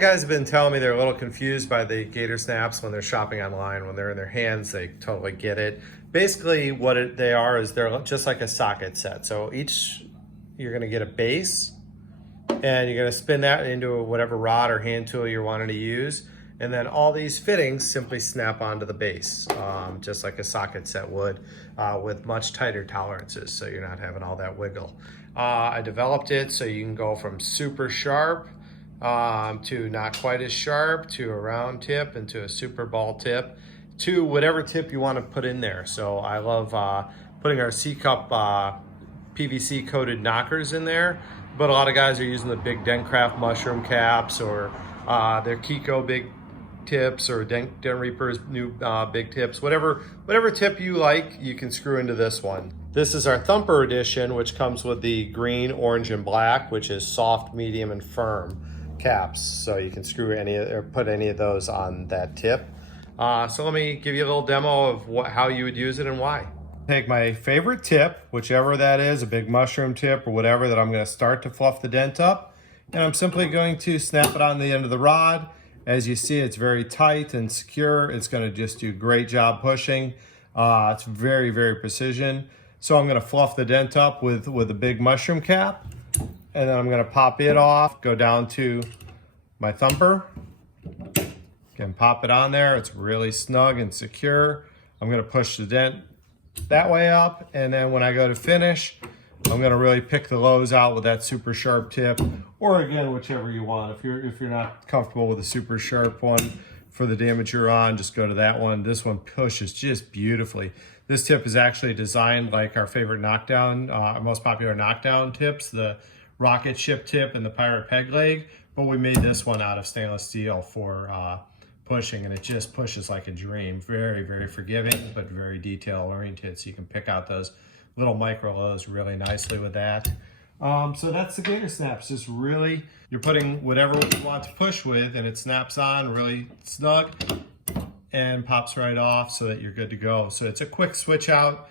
of guys have been telling me they're a little confused by the Gator Snaps when they're shopping online. When they're in their hands, they totally get it. Basically, what they are is they're just like a socket set. So you're going to get a base, and you're going to spin that into whatever rod or hand tool you're wanting to use. And then all these fittings simply snap onto the base, just like a socket set would, with much tighter tolerances, so you're not having all that wiggle. I developed it so you can go from super sharp to not quite as sharp, to a round tip, and to a super ball tip, to whatever tip you want to put in there. So I love putting our C-cup PVC coated knockers in there, but a lot of guys are using the big Dent Craft mushroom caps, or their Kiko big tips, or Dent Reaper's new big tips. Whatever tip you like, you can screw into this one. This is our Thumper edition, which comes with the green, orange, and black, which is soft, medium, and firm caps. So you can screw any or put any of those on that tip. So let me give you a little demo of how you would use it and why. Take my favorite tip, whichever that is, a big mushroom tip or whatever, that I'm going to start to fluff the dent up, and I'm simply going to snap it on the end of the rod. As you see, it's very tight and secure. It's going to just do a great job pushing. It's very, very precision. So I'm going to fluff the dent up with a big mushroom cap, and then I'm going to pop it off, go down to my Thumper, again, pop it on there. It's really snug and secure. I'm going to push the dent that way up, and then when I go to finish, I'm going to really pick the lows out with that super sharp tip, or again, whichever you want. If you're not comfortable with a super sharp one for the damage you're on, just go to that one. This one pushes just beautifully. This tip is actually designed like our favorite knockdown, our most popular knockdown tips, the rocket ship tip and the pirate peg leg, but we made this one out of stainless steel for pushing, and it just pushes like a dream. Very, very forgiving, but very detail oriented, so you can pick out those little micro lows really nicely with that. So that's the Gator Snaps. Just really, you're putting whatever you want to push with, and it snaps on really snug and pops right off so that you're good to go. So it's a quick switch out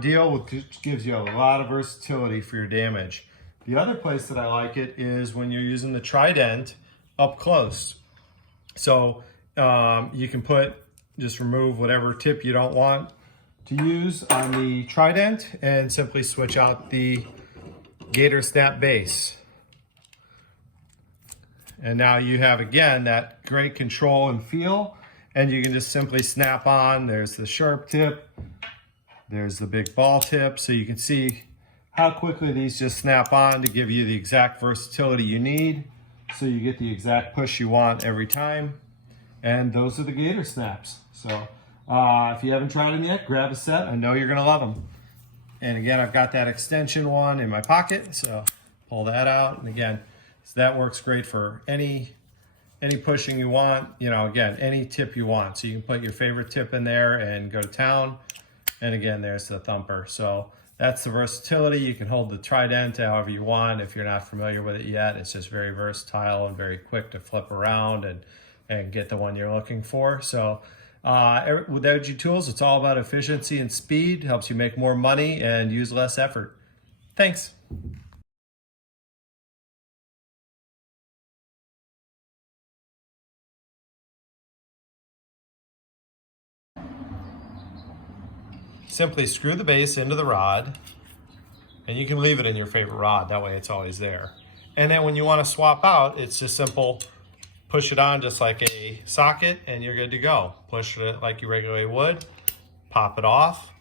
deal, which gives you a lot of versatility for your damage. The other place that I like it is when you're using the Trident up close. So you can just remove whatever tip you don't want to use on the Trident and simply switch out the Gator Snap base. And now you have, again, that great control and feel, and you can just simply snap on. There's the sharp tip, there's the big ball tip, so you can see how quickly these just snap on to give you the exact versatility you need, so you get the exact push you want every time. And those are the Gator Snaps. So if you haven't tried them yet, grab a set. I know you're gonna love them. And again, I've got that extension one in my pocket, so pull that out. And again, so that works great for any pushing you want. You know, again, any tip you want. So you can put your favorite tip in there and go to town. And again, there's the Thumper. So that's the versatility. You can hold the Trident however you want. If you're not familiar with it yet, it's just very versatile and very quick to flip around and get the one you're looking for. So with Edgy Tools, it's all about efficiency and speed. Helps you make more money and use less effort. Thanks. Simply screw the base into the rod, and you can leave it in your favorite rod. That way it's always there. And then when you want to swap out, it's just simple. Push it on just like a socket, and you're good to go. Push it like you regularly would, pop it off,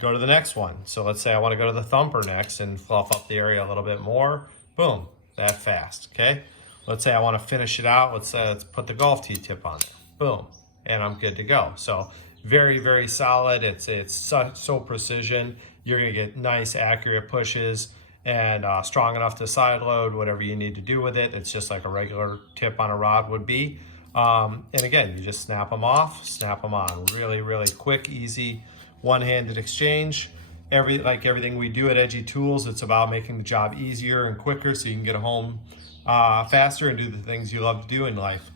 go to the next one. So let's say I want to go to the Thumper next and fluff up the area a little bit more. Boom, that fast, okay? Let's say I want to finish it out. Let's put the golf tee tip on there. Boom, and I'm good to go. So very, very solid. It's so precision. You're gonna get nice, accurate pushes, and strong enough to side load whatever you need to do with it. It's just like a regular tip on a rod would be. And again, you just snap them off, snap them on. Really, really quick, easy, one-handed exchange. Like everything we do at Edgy Tools, it's about making the job easier and quicker so you can get home faster and do the things you love to do in life.